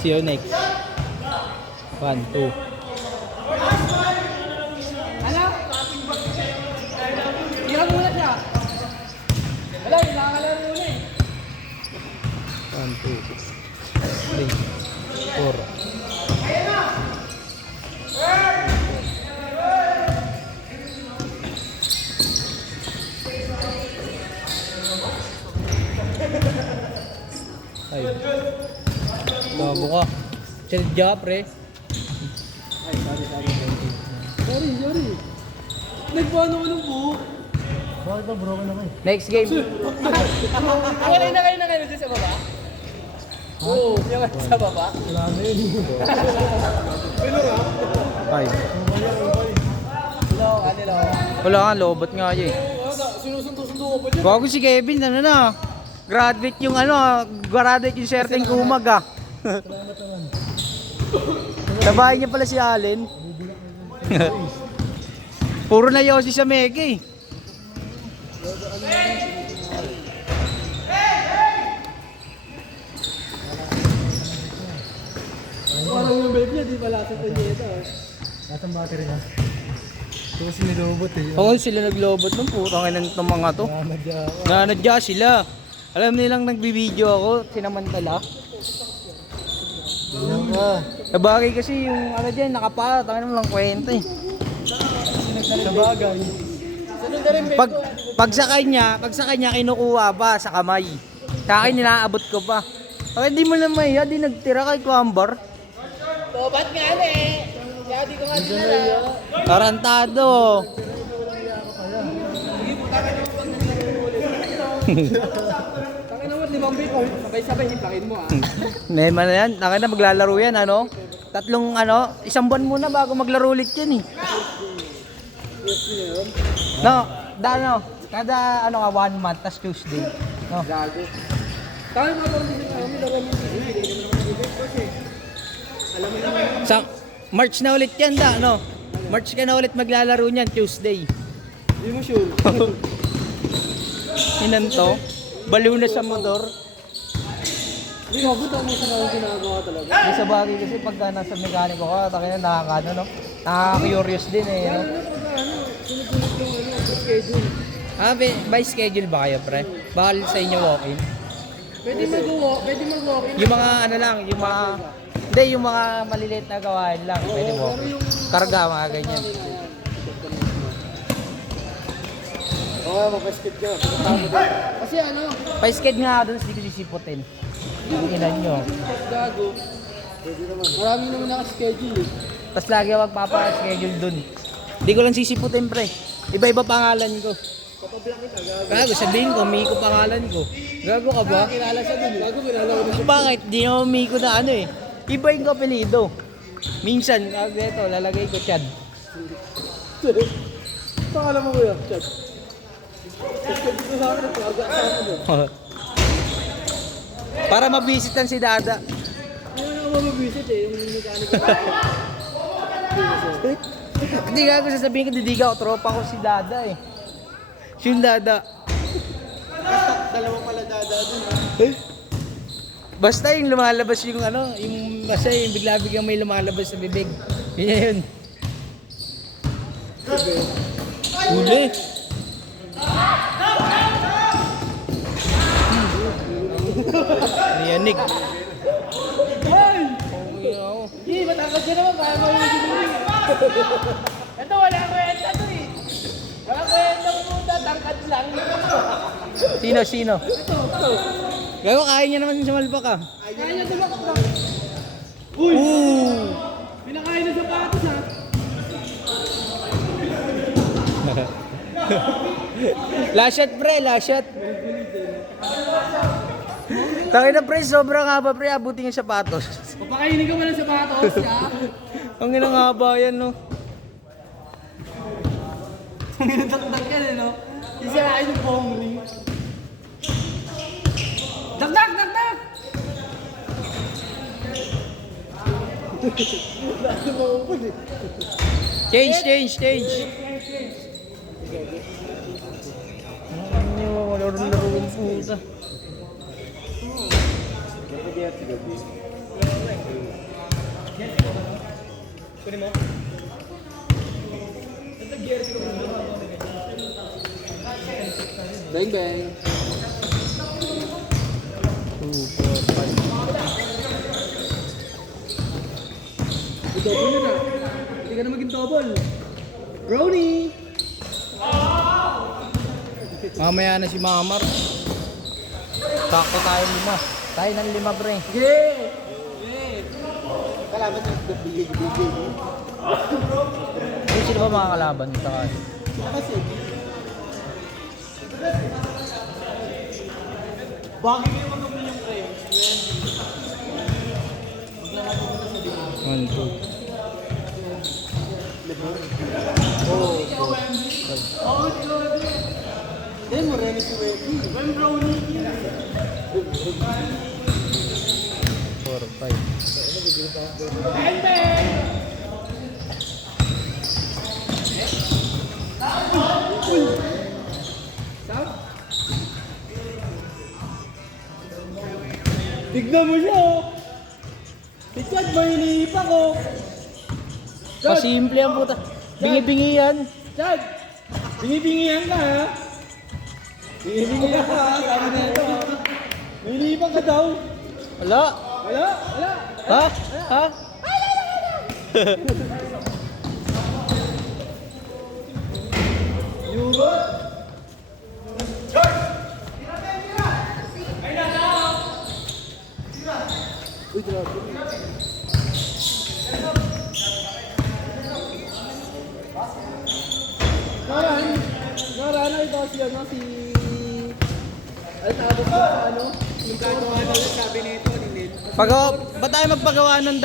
See you next. 1, 2. Ano? Hirap muna siya. Wala, nakakalaro muna eh. 1, 2, 3, 4. Ay. Babo ka. Silja, pre. Ay, sorry. Nagpaano ko ng buhok. Bakit ba broken na kayo? Next game. Wala na kayo dyan sa baba? Oo, yung sa baba. Wala na yun. Ay. Kanila. Wala nga, lobot nga yun. Sinusundo-sundo ko pa dyan. Bago si Kevin, ano na. Graduate yung graduate yung certain kumag ah. Sa bahay niya pala si Allen. Puro na Yossi sa Mega eh. Parang yung babe niya, di pala sa Panyeta. Nasaan battery na? Ito kasi nilobot eh. Oo, sila naglobot ng putang ina nitong mga to. Nanadya ako. Nanadya sila. Alam nilang nagbibideo ako, sinamantala. Ganyan ka. Sabagay kasi yung ano dyan, nakapa, tangin mo lang kwenta eh. Sa bagay. Sunod na rin babe ko. Pag sa kanya kinukuha pa sa kamay. Sa akin ninaabot ko pa. Bakit di mo naman di nagtira kay Kwambar? Tobat nga eh. Kaya di ko nga dinala. Tarantado. Taka naman, 5 babe. Sabay-sabay, hiplakin mo ah. Nema na yan. Taka na maglalaro yan ano. Tatlong isang buwan muna bago maglaro ulit yan eh. No, kada 1 month, tas Tuesday. No. Gago. Tayo mga pang dito kami, laro mo kasi. Alam mo naman. Sa March na ulit yan no. March ka na ulit maglalaro niyan Tuesday. Hindi mo sure. Inanto. Baliw na sa motor. Hindi mo, buta mo sa mga ginagawa talaga. Di sa bagay kasi pagka nasa mekaniko ka, takin na nakakano no. Nakaka-curious din eh no. Sunod-sunod yung schedule. By schedule ba kayo pre? Bakal sa inyo walk-in? Pwede mag-walk-in. Yung mga yung mga maliliit na gawain lang, pwede walk-in. Karga, mga ganyan. Oo, mapasket ka. Kasi Pa-sked nga doon, hindi ko sisiputin. Ang ilan nyo. gago. Pwede naman. Marami naman nakaschedule eh. Tapos lagi ako magpapa-schedule doon. Hindi ko lang sisiputin pre. Iba-iba pangalan ko. Papablock kita, gago. Gago, sabihin ko, Miko pangalan ko. Gago ka ba? Kilala siya dun. Gago, kilala ko na siya. Bakit? Di naman Miko na eh. Iba yung kapilido. Minsan, ito, lalagay ko Chad. Pangalan mo kuya, Chad. Pasket dito sa akin, aga sa akin doon. Para mabisitan si Dada. Hindi mo naman mabisit eh, yung mekaniko. Hindi nga ako sasabihin ko, didiga ako, tropa ko si Dada eh. Si yung Dada. Dalawa pala dada dun ha. Basta yung lumalabas yung yung basta yung bigla-biglang may lumalabas sa bibig. Yun na yun. Uli. Riyanig. Hoy! Hindi, matangkad ka naman, kaya mo yung ginuwi. Ito, wala kwenta to eh. Wala kwenta puta, tangkad lang. Sino? Ito. Gago, kaya niya naman sa malpak ah. Kaya niya tumakot lang. Uy! Pinakain na sapatos ha. Last shot pre, last shot. Tangin na pre, sobrang haba pre, abutin yung sapatos. Papakainin ka mo ng sapatos ha. Ang inang haba yan no. Ang ginagdagdag yan eh no. Isirain yung phone ring. Dagdag! Change. Ano, laro yung puta. Kunin mo? Bang bang. 2, 4, 5. Double yun ah. Hindi ka na maging double. Brownie! Mamaya na si Mamar. Sakto tayo 5. Tayo ng 5 pre. Yeah! Yeah! Kalaban sa bigay. Hindi sila ba makakalaban? Saka, Sila kasi. Bakit kayo mag-umili yung crayons? 1, 2. Eh, moreno si Wendy. When brownie yun. 4, 5. Bang bang! Tignan mo siya oh. Si Chad, may iniipa ko. Chad, Pasimple ang puta. Bingi-bingi yan. Chad, bingi-bingihan ka ha. Bingi-bingihan ka ha. Sabi na ito ha. May iniipa ka daw. Wala. Wala, wala. Ha? Ha? Euro. Uy, grabe. Naran, ito si ano, si... Ay, tawag ko sa ano? Yung gagawa na lang sabi nito, Nilil. Ba't tayo magpagawa ng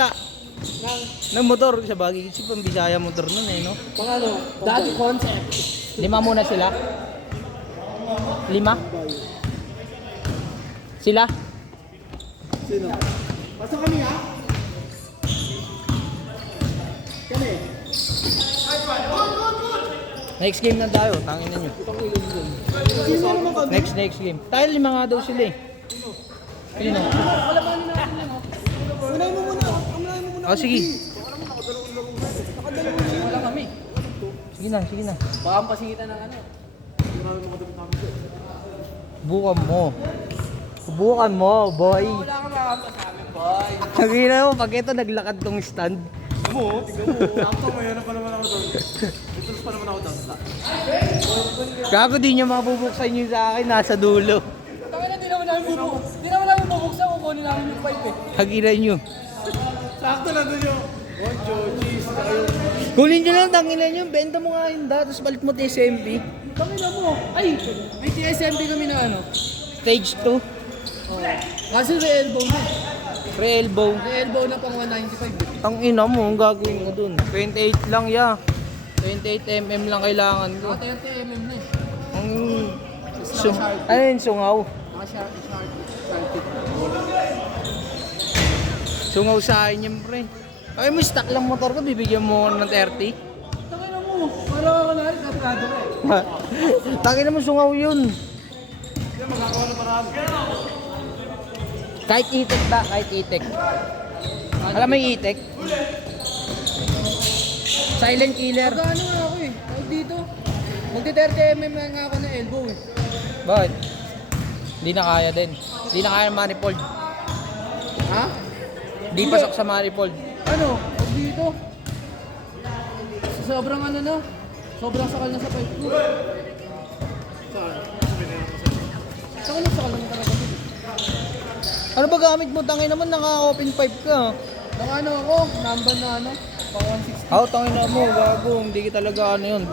ng motor? Sa bagay, kasi pambisaya motor nun eh, no? Pang ano, dati concept. 5 muna sila? 5? Sila? Sino? Pasok kami ha? Kami. Next game na tayo, tangin na nyo. Sino naman kami? Next game. Tayo 5 nga daw sila eh. Sino? Unahin mo muna. Unahin mo muna. Oh, sige. Wala kami. Sige na. Baka ang pasingitan ng ano. Bukan mo, boy. Wala kang makakanta sa amin, boy. Nakina mo, pag ito naglakad tong stand. Tignan mo. Sakto, mayroon pa naman ako doon. Ito pa naman ako doon. Gago di nyo mabubuksan nyo sa akin, nasa dulo. Tangin na, di naman namin bubuksan kung kunin namin yung pipe eh. Hagiran nyo. Sakto na doon yung Bonjo, cheese, tayo. Kunin nyo lang, tanginan nyo, benta mo nga yung tapos balik mo TSMP. Tangin na mo. Ay, may TSMP kami na ano. Stage 2, Kasi may elbow na. pre-elbow. May elbow na pang 195. Tangina mo, ang gagawin mo dun. 28 lang ya. 28mm lang kailangan ko. 30mm na eh. Ang... ano yun, sungaw? Naka-sharpie. Sungaw sa akin yan, pre. Ay mo, stock lang motor ko, bibigyan mo ako ng 30. Tangin na mo. Para ka na rin, kapagado ka eh. Tangina mo, sungaw yun. Kahit itek ba? Kahit itek. Alam mo yung itek? Silent killer. Magkano nga ako eh. Tawag dito. Magti-30mm nga ako na elbow eh. Bakit? Hindi na kaya din. Hindi na kaya ng manifold. Ha? Hindi pasok sa manifold. Ano? Tawag dito. Sobrang ano na. Sobrang sakal na sa pipe ko. Saan? Sakal na talaga. Ano ba gamit mo? Tangin naman, naka-open pipe ka. Naka ano ako, number na ano, pang 160. Oh, tangin na mo, gago. Hindi ka talaga ano yun.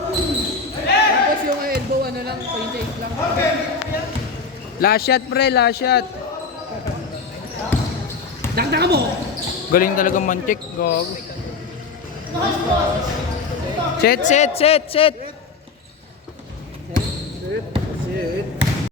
Tapos yung elbow ano lang, 28 lang. Last shot, pre, last shot. Dagdagan mo! Galing talaga man-check, gago. Set.